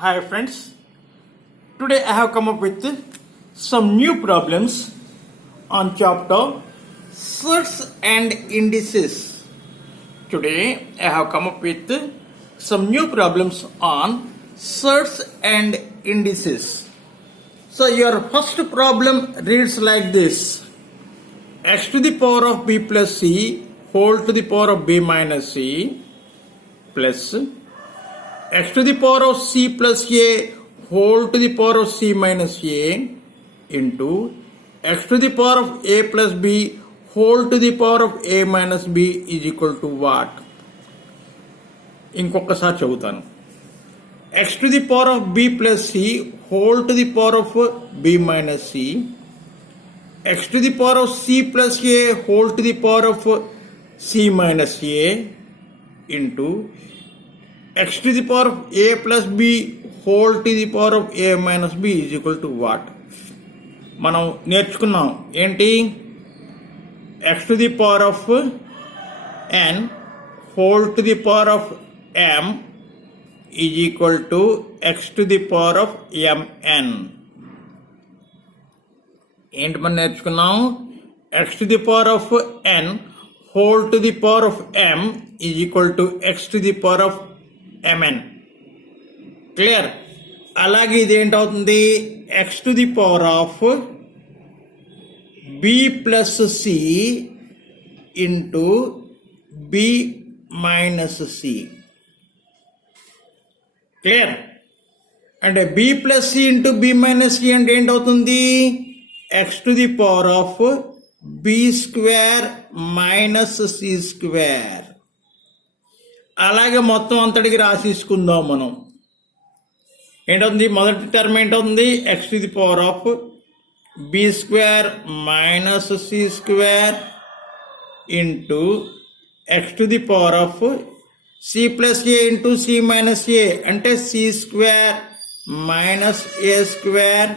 Hi friends, today I have come up with some new problems on chapter Sets and Indices. Today I have come up with some new problems on sets and indices. So your first problem reads like this: x to the power of b plus c whole to the power of b minus c plus x to the power of c plus a whole to the power of c minus a into x to the power of a plus b whole to the power of a minus b is equal to what? ఇంకొకసారి చదువుతాను. x to the power of b plus c whole to the power of b minus c, x to the power of c plus a whole to the power of c minus a into x to the power of a plus b whole to the power of a minus b is equal to what? మనం నేర్చుకున్నాం ఏంటి? x to the power of n whole to the power of m is equal to x to the power of mn. ఏంటి మనం నేర్చుకున్నాం? x to the power of n whole to the power of m is equal to x to the power of mn. Clear? అలాగే ఇది ఏంటవుతుంది? x to the power of b plus c into b minus c. Clear? అంటే b plus c into b minus c అంటే ఏంటవుతుంది? x to the power of b square minus c square. అలాగే మొత్తం అంతటికి రాసేసుకుందాం మనం. ఏంటవుతుంది? మొదటి term ఏంటవుతుంది? x to the power of b square minus c square into x to the power of c plus a into c minus a అంటే c square minus a square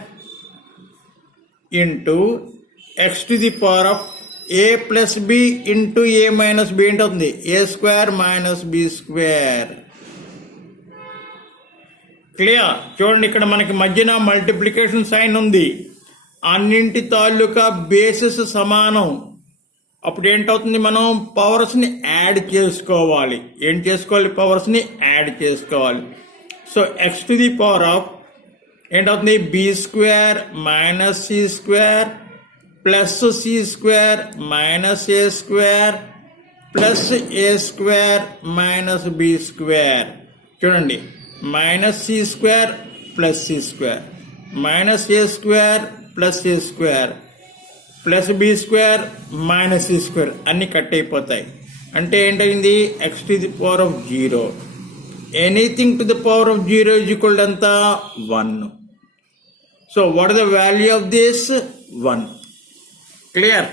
into x to the power of a plus b into a minus b ఏంటవుతుంది? a square minus b square. Clear? చూడండి, ఇక్కడ మనకి మధ్యన multiplication sign ఉంది. అన్నింటి తాలూకా bases సమానం. అప్పుడు ఏంటవుతుంది? మనం పవర్స్ ని యాడ్ చేసుకోవాలి. ఏం చేసుకోవాలి? పవర్స్ ని యాడ్ చేసుకోవాలి. So X to the power of ఏంటవుతుంది? B square minus C square plus C square minus A square plus A square minus B square. చూడండి, minus C square plus C square minus A square plus A square plus B square minus C square అన్ని cut అయిపోతాయి. అంటే ఏంటైంది? X to the power of 0. Anything to the power of 0 is equal to ఎంత? 1. So what is the value of this? 1. Clear?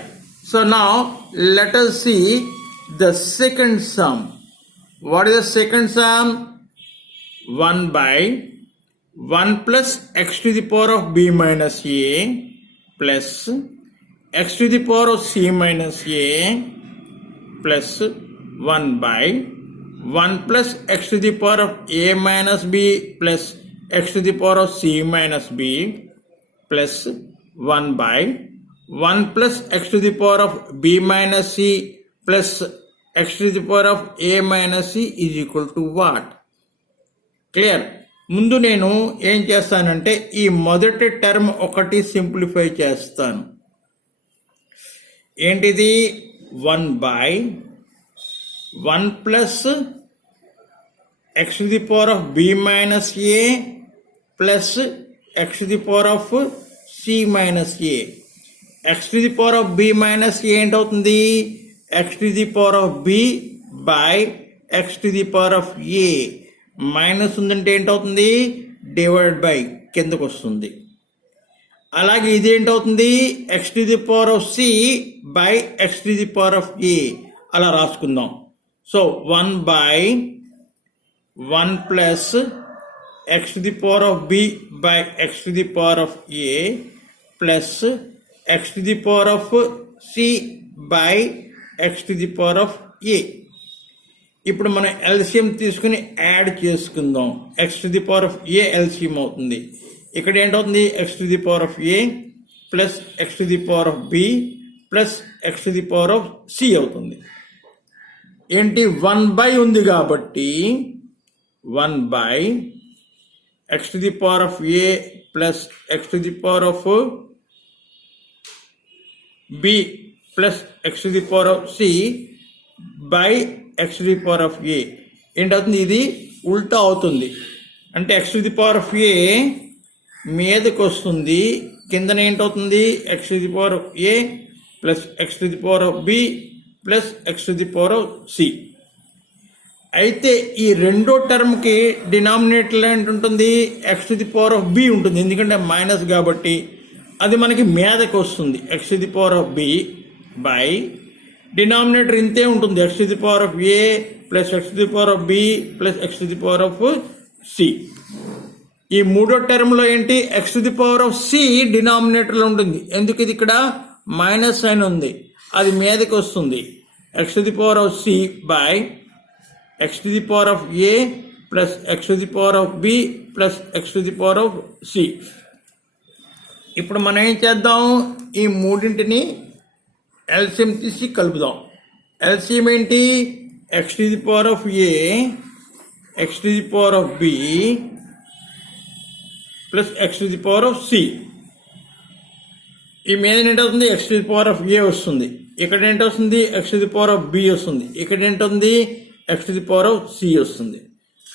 So now let us see the second sum. What is the second sum? 1 by 1 plus x to the power of b minus a plus x to the power of c minus a plus 1 by 1 plus x to the power of a minus b plus x to the power of c minus b plus 1 by 1 plus x to the power of b minus c plus x to the power of a minus c is equal to what? Clear? ముందు నేను ఏం చేస్తానంటే ఈ మొదటి term ఒకటి simplify చేస్తాను. ఏంటిది? 1 by 1 plus x to the power of b minus a plus x to the power of c minus a. x to the power of b minus a ఏంటవుతుంది? x to the power of b by x to the power of a. Minus ఉందంటే ఏంటవుతుంది? Divide by కిందకు వస్తుంది. అలాగే ఇది ఏంటవుతుంది? X to the power of C by X to the power of A. అలా రాసుకుందాం. So 1 by 1 plus X to the power of B by X to the power of A plus X to the power of C by X to the power of A. ఇప్పుడు మనం LCM తీసుకుని add చేసుకుందాం. X to the power of A LCM అవుతుంది. ఇక్కడ ఏంటవుతుంది? X to the power of A plus X to the power of B plus X to the power of C అవుతుంది. ఏంటి? 1/, ఉంది కాబట్టి 1/, X to the power of A plus X to the power of B plus X to the power of C by X to the power of A. ఏంటవుతుంది? ఇది ఉల్టా అవుతుంది. అంటే X to the power of ఏ మీదకి వస్తుంది, కిందన ఏంటవుతుంది? X to the power of A plus X to the power of B plus X to the power of C. అయితే ఈ రెండో టర్మ్కి డినామినేటర్ ఏంటి ఉంటుంది? X to the power of B ఉంటుంది, ఎందుకంటే మైనస్ కాబట్టి అది మనకి మీదకి వస్తుంది. X to the power of B by denominator ఇంతే ఉంటుంది, X to the power of A plus X to the power of B plus X to the power of C. ఈ మూడో టర్మ్లో ఏంటి? X to the power of C డినామినేటర్లో ఉంటుంది, ఎందుకు? ఇది ఇక్కడ మైనస్ సైన్ ఉంది, అది మీదకి వస్తుంది. X to the power of C by X to the power of A plus X to the power of B plus X to the power of C. ఇప్పుడు మనం ఏం చేద్దాం? ఈ మూడింటిని ఎల్సిఎం తీసి కలుపుదాం. ఎల్సిఎం ఏంటి? X to the power of A X to the power of B plus X to the power of C. ఈ మీద ఏంటవుతుంది? X to the power of ఏ వస్తుంది, ఇక్కడ ఏంటొస్తుంది? X to the power of B వస్తుంది, ఇక్కడ ఏంటుంది? X to the power of C వస్తుంది.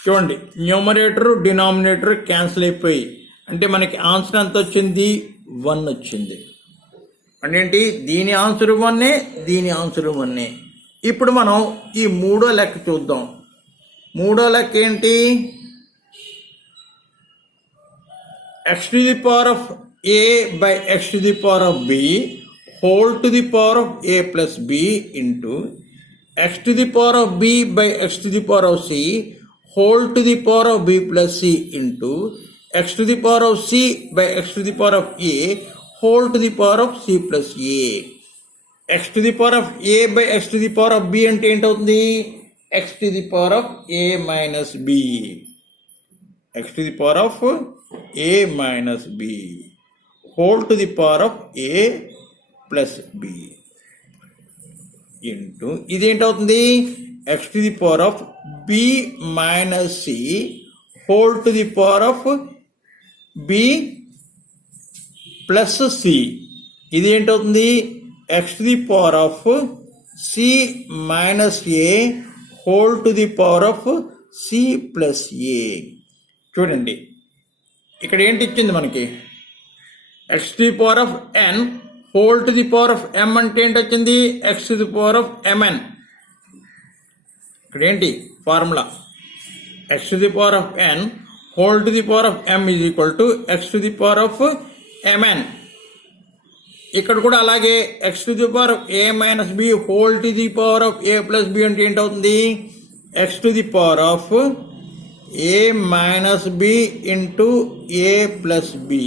చూడండి, న్యూమరేటర్ డినామినేటర్ క్యాన్సిల్ అయిపోయి, అంటే మనకి ఆన్సర్ ఎంత వచ్చింది? 1 వచ్చింది. అంటే ఏంటి? దీని ఆన్సర్ 1, దీని ఆన్సర్ 1. ఇప్పుడు మనం ఈ మూడో లెక్క చూద్దాం. మూడో లెక్క ఏంటి? X to the power of A by X to the power of B whole to the power of A plus B into X to the power of B by X to the power of C whole to the power of B plus C into X to the power of C by X to the power of A whole to the power of C plus A. X to the power of A by X to the power of B అంటే ఏంటవుతుంది? X to the power of A minus B. X to the power of A minus B whole to the power of A plus B into ఇదేంటవుతుంది? X to the power of B minus C whole to the power of B plus C. ఇది ఏంటవుతుంది? X to the power of C minus A whole to the power of C plus A. చూడండి, ఇక్కడ ఏంటి ఇచ్చింది మనకి? X to the power of N whole to the power of M అంటే ఏంటి వచ్చింది? X to the power of MN. ఇక్కడ ఏంటి formula? X to the power of N whole to the power of M is equal to X to the power of MN. ఇక్కడ కూడా అలాగే X to the power of A minus B whole to the power of A plus B అంటే ఏంటవుతుంది? X to the power of A minus B into A plus B.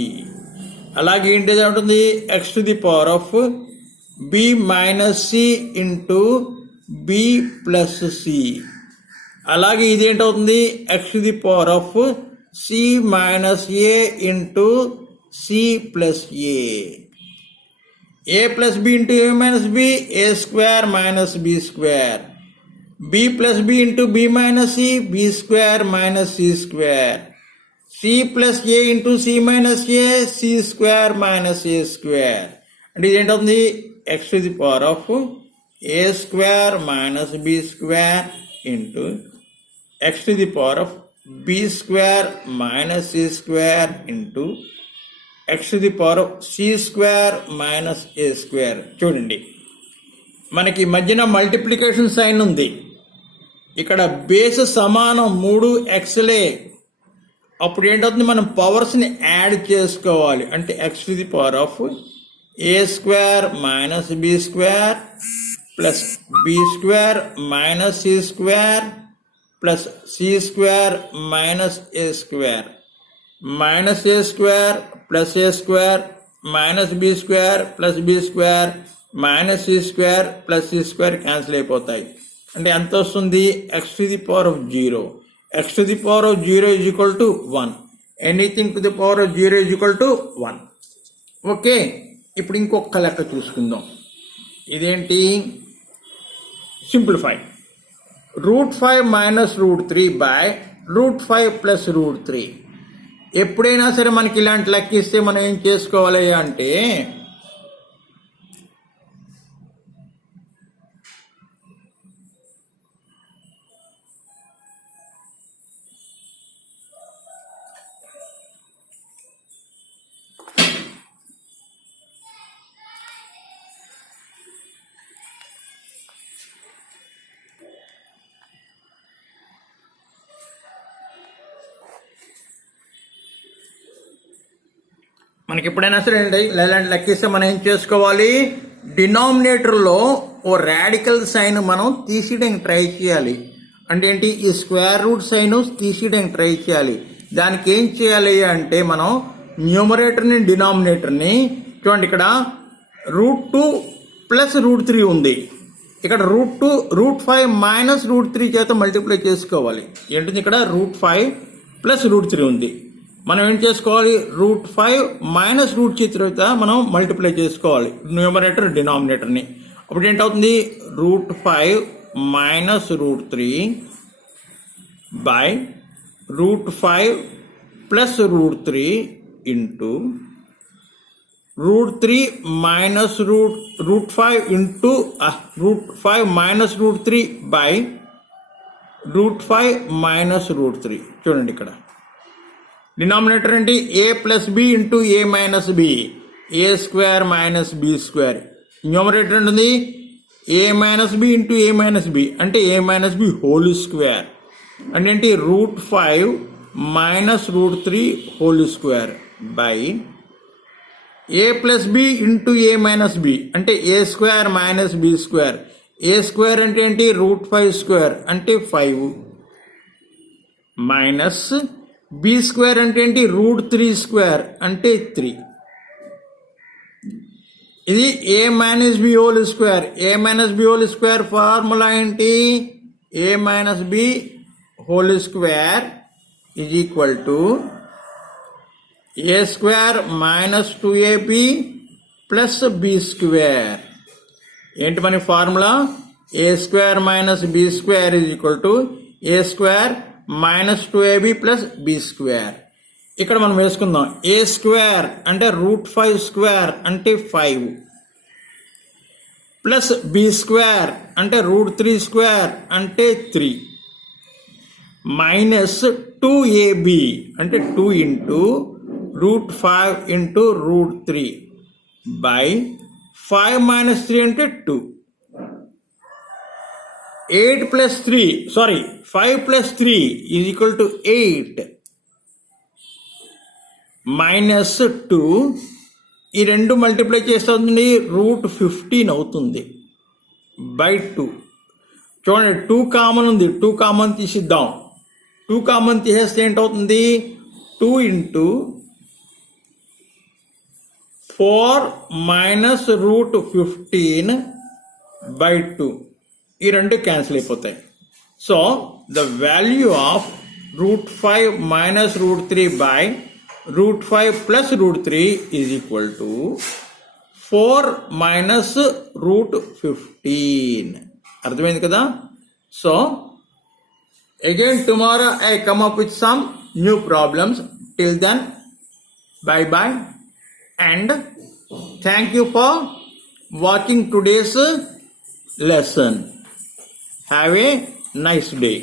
అలాగే ఏంటి ఉంటుంది? X to the power of B minus C into B plus C. అలాగే ఇదేంటవుతుంది? X to the power of C minus A into C plus A. A plus B into A minus B A square minus B square. B plus B into B minus C B square minus C square. C plus A into C minus A C square minus A square. అంటే ఇదేంటవుతుంది? X to the power of A square minus B square into X to the power of B square minus C square into X to the power of C square minus A square. చూడండి, మనకి మధ్యన multiplication sign ఉంది, ఇక్కడ base సమానం 3 ఎక్స్లే. అప్పుడు ఏంటవుతుంది? మనం పవర్స్ని add చేసుకోవాలి. అంటే X to the power of A square minus B square plus B square minus C square plus C square minus A square minus A square plus A square minus B square plus B square minus C square plus C square cancel అయిపోతాయి. అంటే ఎంత వస్తుంది x to the power of 0. x to the power of 0 is equal to 1. Anything to the power of 0 is equal to 1. Okay, ఇప్పుడు ఇంకొక లెక్క చూసుకుందాం. ఇదేంటి? Simplify. √5 minus √3 by √5 plus √3. ఎప్పుడైనా సరే మనకి ఇలాంటి లెక్క ఇస్తే మనం ఏం చేసుకోవాలి అంటే మనకి ఎప్పుడైనా సరే ఇలాంటి లెక్కిస్తే మనం ఏం చేసుకోవాలి? డినామినేటర్లో ఓ రాడికల్ సైన్ మనం తీసేయడానికి ట్రై చేయాలి. అంటే ఏంటి? ఈ స్క్వేర్ రూట్ సైన్ తీసేయడానికి ట్రై చేయాలి. దానికి ఏం చేయాలి అంటే మనం న్యూమరేటర్ని డినామినేటర్ని చూడండి, ఇక్కడ √2 ప్లస్ √3 ఉంది. ఇక్కడ √5 మైనస్ √3 చేత మల్టిప్లై చేసుకోవాలి. ఏంటిది? ఇక్కడ √5 ప్లస్ √3 ఉంది. మనం ఏం చేసుకోవాలి? √5 మైనస్ √3 చేత మనం మల్టిప్లై చేసుకోవాలి న్యూమరేటర్ డినామినేటర్ని. అప్పుడు ఏంటవుతుంది? √5 minus √3 by √5 plus √3 into √3 minus √5 into √5 minus √3 by √5 minus √3. చూడండి, ఇక్కడ డినామినేటర్ ఏంటి? a plus B into a minus B, a square minus B square. Numerator ఉంటుంది a minus B into a minus B, అంటే a minus B whole square. అంటే ఏంటి? √5 minus √3 whole square by a plus B into a minus B, అంటే a square minus B square. a square అంటే ఏంటి? √5 square అంటే 5 minus B square అంటే ఏంటి? √3 square అంటే 3. ఇది a minus B whole square. a minus B whole square formula ఏంటి? a minus B whole square is equal to a square minus 2ab plus B square. ఏంటి మన formula? a square minus B square is equal to a square minus 2ab plus B square. ఇక్కడ మనం వేసుకుందాం. a square అంటే √5 square అంటే 5 plus B square అంటే √3 square అంటే 3 minus 2ab అంటే 2 ఇంటూ √5 ఇంటూ √3 బై 5 మైనస్ 3 అంటే 2. 8 plus 3, sorry, 5 plus 3 is equal to 8 minus 2. ఈ రెండు మల్టిప్లై చేస్తుంది √15 అవుతుంది బై 2. చూడండి, 2 కామన్ ఉంది, 2 కామన్ తీసిద్దాం. 2 కామన్ తీసేస్తే ఏంటవుతుంది? 2 ఇంటూ 4 మైనస్ √15 బై 2. ఈ రెండు క్యాన్సిల్ అయిపోతాయి. So the value of √5 minus √3 by √5 plus √3 is equal to 4 minus √15. అర్థమైంది కదా? So again tomorrow I come up with some new problems. Till then, bye bye and thank you for watching today's lesson. Have a nice day.